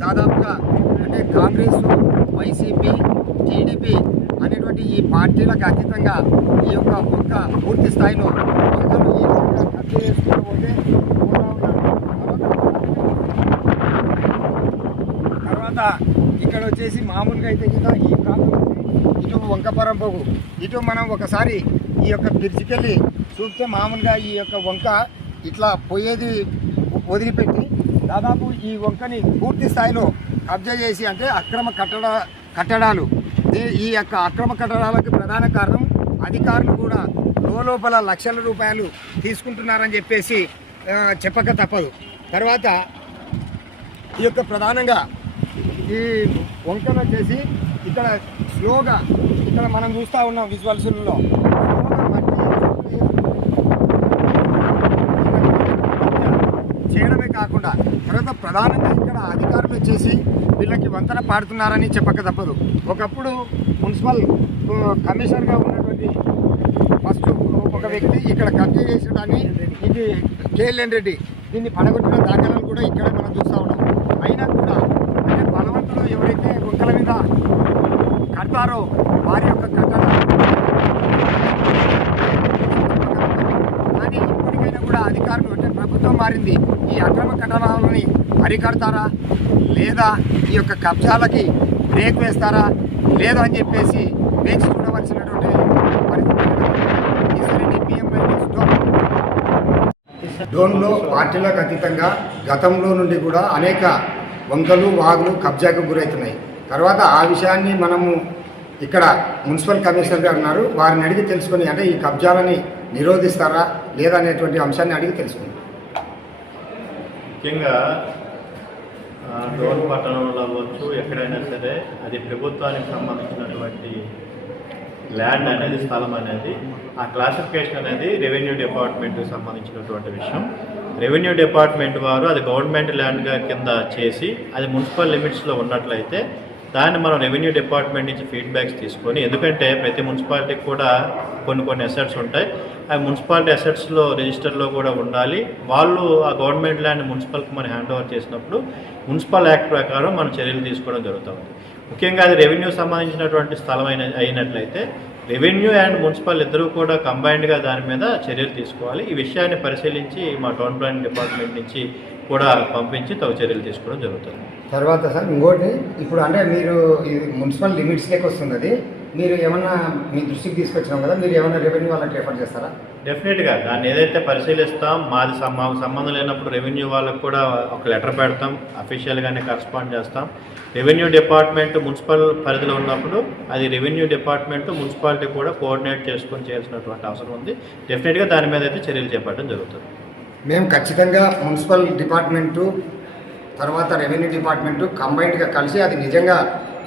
దాదాపుగా అంటే Congress, YCP, TDP అనేటువంటి ఈ పార్టీలకు అతీతంగా ఈ యొక్క ఒక్క పూర్తి స్థాయిలో వంకలు ఈ కబ్జా చేసుకుంటూ పోతే తర్వాత ఇక్కడ వచ్చేసి మామూలుగా అయితే కింద ఈ ప్రాంతం ఇటు వంకపురం పోగు ఇటు మనం ఒకసారి ఈ యొక్క బ్రిడ్జికెళ్ళి చూస్తే మామూలుగా ఈ యొక్క వంక ఇట్లా పోయేది వదిలిపెట్టి దాదాపు ఈ వంకని పూర్తి స్థాయిలో కబ్జా చేసి అంటే అక్రమ కట్టడాలు ఈ యొక్క అక్రమ కట్టడాలకు ప్రధాన కారణం అధికారులు కూడా లోపల లక్షల రూపాయలు తీసుకుంటున్నారని చెప్పేసి చెప్పక తప్పదు. తర్వాత ఈ యొక్క ప్రధానంగా ఈ వంకను వచ్చేసి ఇక్కడ స్లోగా ఇక్కడ మనం చూస్తూ ఉన్నాం విజువల్స్లో చేయడమే కాకుండా తర్వాత ప్రధానంగా ఇక్కడ అధికారులు వచ్చేసి వీళ్ళకి వంతన పాడుతున్నారని చెప్పక తప్పదు. ఒకప్పుడు మున్సిపల్ కమిషనర్గా ఉన్నటువంటి ఫస్ట్ ఒక వ్యక్తి ఇక్కడ కబ్జా చేసేదాన్ని ఇది కేఎల్ఎన్ రెడ్డి దీన్ని పడగొట్టిన దాఖలాలు కూడా ఇక్కడ మనం చూస్తూ ఉన్నాం. అయినా కూడా అంటే బలవంతులు ఎవరైతే వంకల మీద కడతారో వారి యొక్క కట్టడాలు కానీ ఇప్పటికైనా కూడా అధికారులు అంటే ప్రభుత్వం మారింది, ఈ అక్రమ కట్టడాలని అరికడతారా లేదా ఈ యొక్క కబ్జాలకి బ్రేక్ వేస్తారా లేదా అని చెప్పేసి వేచి చూడవలసినటువంటి పరిస్థితి. డోన్లో పార్టీలకు అతీతంగా గతంలో నుండి కూడా అనేక వంకలు వాగులు కబ్జాకు గురవుతున్నాయి. తర్వాత ఆ విషయాన్ని మనము ఇక్కడ మున్సిపల్ కమిషనర్ గారు ఉన్నారు, వారిని అడిగి తెలుసుకొని అంటే ఈ కబ్జాలని నిరోధిస్తారా లేదా అనేటువంటి అంశాన్ని అడిగి తెలుసుకుంటాం. ముఖ్యంగా డోన్ పట్టణంలో అవ్వచ్చు ఎక్కడైనా సరే అది ప్రభుత్వానికి సంబంధించినటువంటి ల్యాండ్ అనేది స్థలం అనేది ఆ క్లాసిఫికేషన్ అనేది రెవెన్యూ డిపార్ట్మెంట్కి సంబంధించినటువంటి విషయం. రెవెన్యూ డిపార్ట్మెంట్ వారు అది గవర్నమెంట్ ల్యాండ్గా కింద చేసి అది మున్సిపల్ లిమిట్స్లో ఉన్నట్లయితే దాన్ని మనం రెవెన్యూ డిపార్ట్మెంట్ నుంచి ఫీడ్బ్యాక్స్ తీసుకొని, ఎందుకంటే ప్రతి మున్సిపాలిటీకి కూడా కొన్ని అసెట్స్ ఉంటాయి, ఆ మున్సిపాలిటీ అసెట్స్లో రిజిస్టర్లో కూడా ఉండాలి. వాళ్ళు ఆ గవర్నమెంట్ ల్యాండ్ మున్సిపల్కి మనం హ్యాండ్ ఓవర్ చేసినప్పుడు మున్సిపల్ యాక్ట్ ప్రకారం మనం చర్యలు తీసుకోవడం జరుగుతుంది. ముఖ్యంగా అది రెవెన్యూ సంబంధించినటువంటి స్థలం అయినట్లయితే రెవెన్యూ అండ్ మున్సిపల్ ఇద్దరూ కూడా కంబైన్డ్గా దాని మీద చర్యలు తీసుకోవాలి. ఈ విషయాన్ని పరిశీలించి మా టౌన్ ప్లానింగ్ డిపార్ట్మెంట్ నుంచి కూడా పంపించి తగు చర్యలు తీసుకోవడం జరుగుతుంది. తర్వాత సార్ ఇంకోటి ఇప్పుడు అంటే మీరు ఈ మున్సిపల్ లిమిట్స్లోకి వస్తుంది, అది మీరు ఏమన్నా మీ దృష్టికి తీసుకొచ్చినాం కదా, మీరు ఏమన్నా రెవెన్యూ వాళ్ళకి రిఫర్ చేస్తారా? డెఫినెట్గా దాన్ని ఏదైతే పరిశీలిస్తాం, మాకు సంబంధం లేనప్పుడు రెవెన్యూ వాళ్ళకు కూడా ఒక లెటర్ పెడతాం, అఫీషియల్గానే కరెస్పాండ్ చేస్తాం. రెవెన్యూ డిపార్ట్మెంట్ మున్సిపల్ పరిధిలో ఉన్నప్పుడు అది రెవెన్యూ డిపార్ట్మెంట్ మున్సిపాలిటీ కూడా కోఆర్డినేట్ చేసుకొని చేయాల్సినటువంటి అవసరం ఉంది. డెఫినెట్గా దాని మీద అయితే చర్యలు చేపట్టడం జరుగుతుంది. మేము ఖచ్చితంగా మున్సిపల్ డిపార్ట్మెంటు తర్వాత రెవెన్యూ డిపార్ట్మెంటు కంబైన్డ్గా కలిసి అది నిజంగా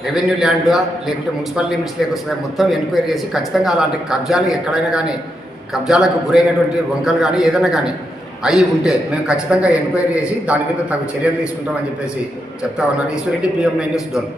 రెవెన్యూ ల్యాండ్గా లేకుంటే మున్సిపల్ లిమిట్స్ లేకొస్తాయి మొత్తం ఎంక్వైరీ చేసి ఖచ్చితంగా అలాంటి కబ్జాలు ఎక్కడైనా కానీ కబ్జాలకు గురైనటువంటి వంకలు కానీ ఏదైనా కానీ అవి ఉంటే మేము ఖచ్చితంగా ఎంక్వైరీ చేసి దాని మీద తగు చర్యలు తీసుకుంటామని చెప్పేసి చెప్తా ఉన్నాను. Eshwar Reddy, PM9 news, Dhone.